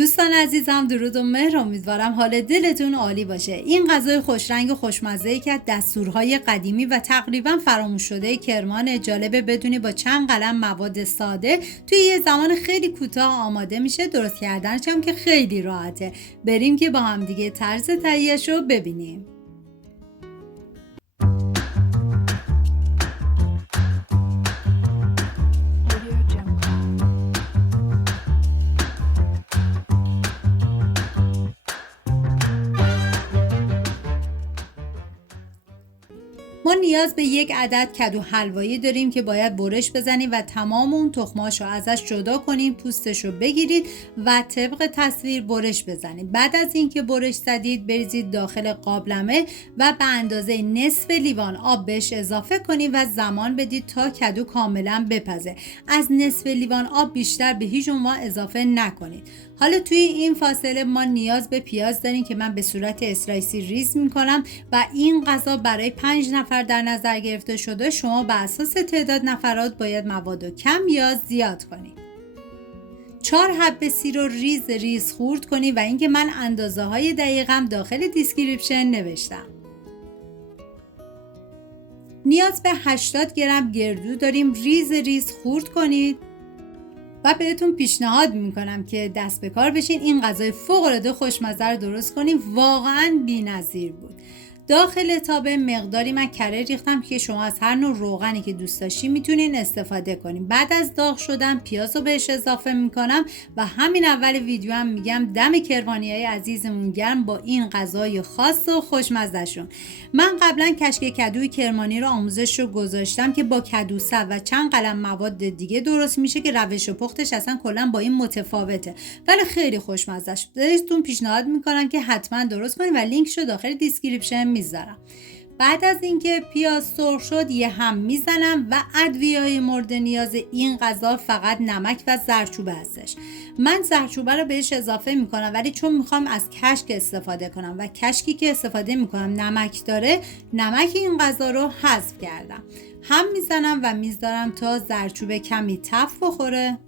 دوستان عزیزم، درود و مهر. امیدوارم حال دلتون عالی باشه. این غذای خوشرنگ و خوشمزه‌ای که از دستورهای قدیمی و تقریبا فراموش شده کرمان، جالبه بدونی با چند قلم مواد ساده توی یه زمان خیلی کوتاه آماده میشه. درست کردنش هم که خیلی راحته. بریم که با هم دیگه طرز تهیه‌اش رو ببینیم. ما نیاز به یک عدد کدو حلوایی داریم که باید برش بزنیم و تمام اون تخماشو ازش جدا کنیم، پوستشو بگیرید و طبق تصویر برش بزنید. بعد از اینکه برش زدید بریزید داخل قابلمه و به اندازه نصف لیوان آب بهش اضافه کنید و زمان بدید تا کدو کاملا بپزه. از نصف لیوان آب بیشتر به هیچ عنوان اضافه نکنید. حالا توی این فاصله ما نیاز به پیاز داریم که من به صورت اسلایسی ریز میکنم و این غذا برای 5 نفر در نظر گرفته شده. شما به اساس تعداد نفرات باید موادو کم یا زیاد کنید. 4 حبه سیر رو ریز ریز خورد کنید و اینکه من اندازه های دقیقم داخل دیسکریپشن نوشتم. نیاز به 80 گرم گردو داریم، ریز ریز خورد کنید و بهتون پیشنهاد میکنم که دست به کار بشین این غذای فوق العاده خوشمزه رو درست کنیم. واقعا بی‌نظیر بود. داخل تابه مقداری من کره ریختم که شما از هر نوع روغنی که دوست داشتی میتونین استفاده کنین. بعد از داغ شدن پیاز رو بهش اضافه میکنم و همین اول ویدیو هم میگم دم کروانیای عزیزمون گرم با این غذای خاص و خوشمزه شون. من قبلا کشک کدوی کرمانی رو آموزش رو گذاشتم که با کدوسه و چند قلم مواد دیگه درست میشه که روش پختش اصلا کلا با این متفاوته، ولی خیلی خوشمزه است. بهتون پیشنهاد میکنم که حتما درست کنین و لینکش رو داخل دیسکریپشن میذارم. بعد از اینکه پیاز سرخ شد یه هم میزنم و ادویه‌های مورد نیاز این غذا فقط نمک و زردچوبه هستش. من زردچوبه رو بهش اضافه میکنم ولی چون میخوام از کشک استفاده کنم و کشکی که استفاده میکنم نمک داره، نمک این غذا رو حذف کردم. هم میزنم و میذارم تا زردچوبه کمی تف بخوره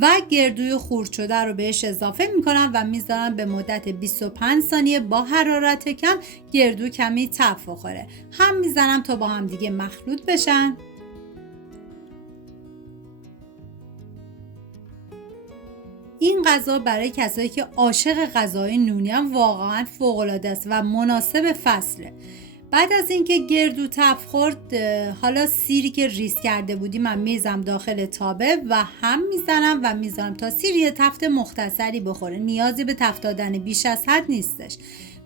و گردوی خورد شده رو بهش اضافه میکنم و میذارم به مدت 25 ثانیه با حرارت کم گردو کمی تف بخوره. هم میزنم تا با هم دیگه مخلوط بشن. این غذا برای کسایی که عاشق غذای نونی هم واقعا فوق العاده است و مناسب فصله. بعد از اینکه گردو تف خورد، حالا سیری که ریز کرده بودیم من میزم داخل تابه و هم میزنم و میذارم تا سیر یه تفت مختصری بخوره. نیازی به تفت دادن بیش از حد نیستش.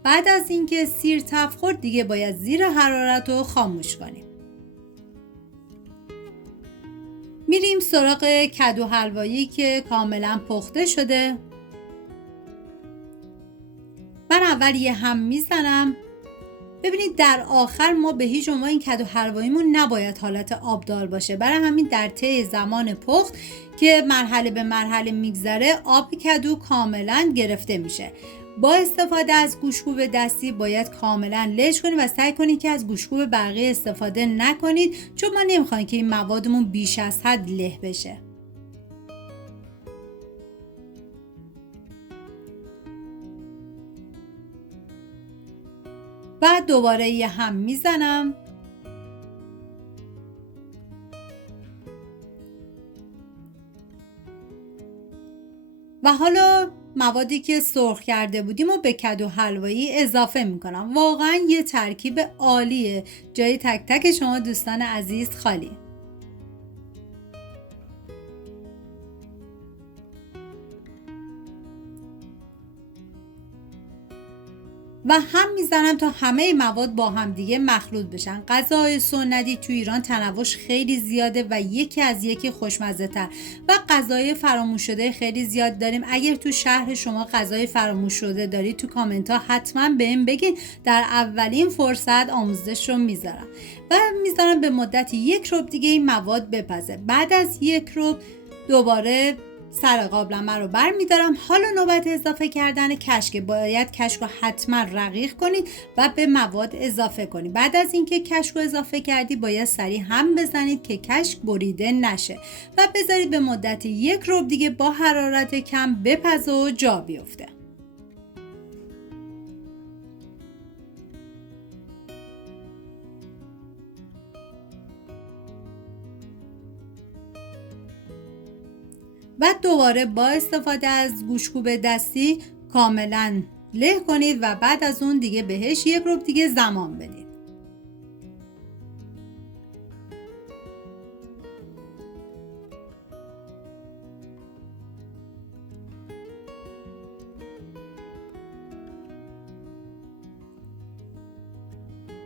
بعد از اینکه سیر تف خورد دیگه باید زیر حرارت رو خاموش کنیم. میریم سراغ کدو حلوایی که کاملا پخته شده. من اول یه هم میزنم. ببینید در آخر ما به هیچ عنوان این کدو حلواییمون نباید حالت آبدار باشه. برای همین در طی زمان پخت که مرحله به مرحله میگذره آب کدو کاملا گرفته میشه. با استفاده از گوشت‌کوب دستی باید کاملا لج کنید و سعی کنید که از گوشت‌کوب برقی استفاده نکنید چون ما نمیخوایم که این موادمون بیش از حد له بشه. بعد دوباره یه هم میزنم و حالا موادی که سرخ کرده بودیم و به کدو حلوایی اضافه میکنم. واقعا یه ترکیب عالیه. جای تک تک شما دوستان عزیز خالی. و هم میزنم تا همه مواد با هم دیگه مخلوط بشن. غذاهای سنتی تو ایران تنوعش خیلی زیاده و یکی از یکی خوشمزه تر و غذای فراموش شده خیلی زیاد داریم. اگر تو شهر شما غذای فراموش شده دارید تو کامنت ها حتما بهم بگین. در اولین فرصت آموزش رو میذارم و میذارم به مدت 1 ربع دیگه این مواد بپزه. بعد از 1 ربع دوباره سر قابلمه رو برمیدارم. حالا نوبت اضافه کردن کشک. باید کشک رو حتما رقیق کنید و به مواد اضافه کنید. بعد از اینکه کشک رو اضافه کردی باید سریع هم بزنید که کشک بریده نشه و بذارید به مدت 1 ربع دیگه با حرارت کم بپزه و جا بیفته. و دوباره با استفاده از گوشت‌کوب دستی کاملا له کنید و بعد از اون دیگه بهش 1 ربع دیگه زمان بدید.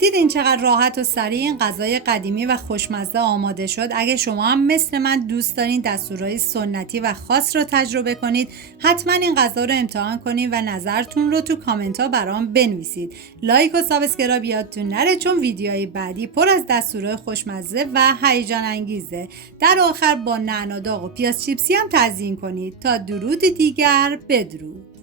دیدین چقدر راحت و سریع این غذای قدیمی و خوشمزه آماده شد؟ اگه شما هم مثل من دوست دارین دستورهای سنتی و خاص رو تجربه کنید، حتما این غذا رو امتحان کنید و نظرتون رو تو کامنت ها برام بنویسید. لایک و سابسکرایب یادتون نره چون ویدیوهای بعدی پر از دستورهای خوشمزه و هیجان انگیزه. در آخر با نعنا داغ و پیاز چیپسی هم تزیین کنید. تا درود دیگر، بدرود.